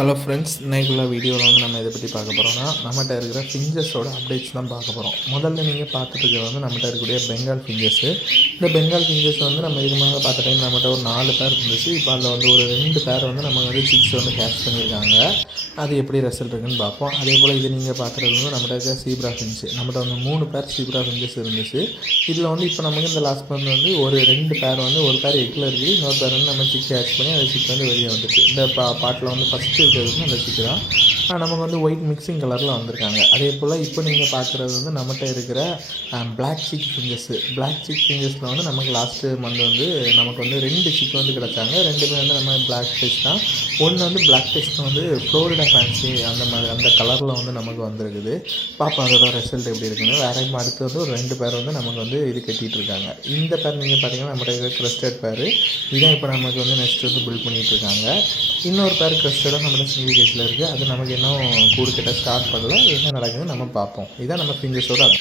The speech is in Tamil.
ஹலோ ஃப்ரெண்ட்ஸ், இன்னைக்குள்ள வீடியோவில் வந்து நம்ம இதை பற்றி பார்க்க போகிறோம்னா நம்மகிட்ட இருக்கிற ஃபிஞ்சஸோட அப்டேட்ஸ் தான் பார்க்க போகிறோம். முதல்ல நீங்கள் பார்த்துட்டு இருக்கிறது வந்து நம்மகிட்ட இருக்கக்கூடிய பெங்கால் ஃபிஞ்சஸ்ஸு. இந்த பெங்கால் ஃபிஞ்சஸ் வந்து நம்ம இதுக்கு மேலே பார்த்த டைம் நம்மகிட்ட ஒரு 4 பேர் இருந்துச்சு. இப்போ அதில் வந்து ஒரு 2 பேர் வந்து நம்ம வந்து சிக்ஸ் வந்து கேட்ச் பண்ணியிருக்காங்க. அது எப்படி ரிசல்ட் இருக்குன்னு பார்ப்போம். அதே போல் இது நீங்கள் பார்க்குறது வந்து நம்மகிட்ட இருக்க சீப்ரா ஃபின்ச்சு. நம்மகிட்ட வந்து 3 பேர் சீப்ரா ஃபிஞ்சஸ் இருந்துச்சு. இதில் வந்து இப்போ நமக்கு இந்த லாஸ்ட் மந்த் வந்து ஒரு 2 பேர் வந்து ஒரு பேர் எக்கில் இருக்குது, இன்னொரு பேர் வந்து நம்ம சிக் கேட்ச் பண்ணி அந்த சிக் வந்து வெளியே வந்துட்டு இந்த பாட்டில் வந்து ஃபஸ்ட்டு இருக்கிறது வந்து அந்த சிக்கு தான். நமக்கு வந்து ஒயிட் மிக்சிங் கலரில் வந்திருக்காங்க. அதே போல் இப்போ நீங்கள் பார்க்குறது வந்து நம்மகிட்ட இருக்கிற black sick finches. Black sick ஃபிஞ்சஸில் வந்து நமக்கு லாஸ்ட்டு மந்த் வந்து நமக்கு வந்து 2 சிக் வந்து கிடச்சாங்க. 2மே வந்து நம்ம பிளாக் டெஸ்ட் தான். ஒன்று வந்து பிளாக் டெஸ்ட்டில் வந்து ஃப்ளோரிடா ஃபேன்சி அந்த மாதிரி அந்த கலரில் வந்து நமக்கு வந்திருக்குது. பார்ப்போம் அதோட ரிசல்ட் எப்படி இருக்குன்னு. வேறு அடுத்து வந்து ஒரு 2 பேர் வந்து நமக்கு வந்து இது கட்டிகிட்டு இருக்காங்க. இந்த பேர் நீங்கள் பார்த்தீங்கன்னா நம்மகிட்ட இருக்கிற க்ரெஸ்டட் பேர் இதான் இப்போ நமக்கு வந்து நெக்ஸ்ட் வந்து பில்ட் பண்ணிகிட்டு இருக்காங்க. இன்னொரு பேர் க்ரெஸ்டடாக நம்மளோட சிங்கிள் கேஸில் இருக்குது. அது நமக்கு இன்னும் கூடு கட்ட ஸ்டார்ட் பண்ணல. என்ன நடக்குதுன்னு நம்ம பார்ப்போம். இதான் நம்ம ஃபிஞ்சஸோட